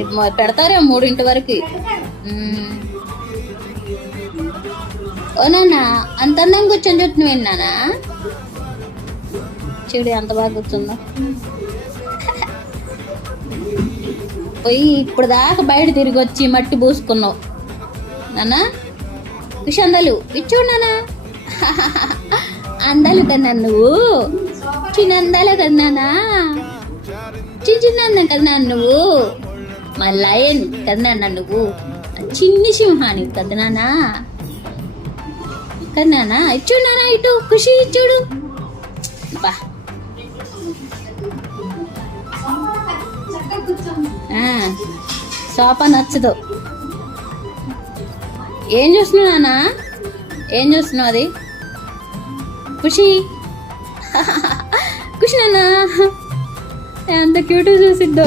మీరు పెడతారే 3 వరకు. ఓ నాన్న అంత అందంగా కూర్చొని చూస్తున్నావు నానా. చూడు ఎంత బాగా కూర్చుందో. పోయి ఇప్పుడు దాకా బయట తిరిగి వచ్చి మట్టి పూసుకున్నావు నాన్న. ఖుషి అందాలు ఇచ్చోడు నాన్న. అందాలు కన్నా నువ్వు చిన్న అందాలే కన్నానా. చిన్న అందం కన్నా నువ్వు. మా లయన్ కన్నానా నువ్వు. చిన్ని సింహాని కదనానా కన్నానా. ఇచ్చోడు నాన్న ఇటు ఖుషి ఇచ్చోడు. బా సోఫా నచ్చదు. ఏం చూస్తున్నావు నాన్న. ఏం చూస్తున్నావు అది. ఖుషి ఖుషి నాన్న ఎంత క్యూట్ చూసిద్దో.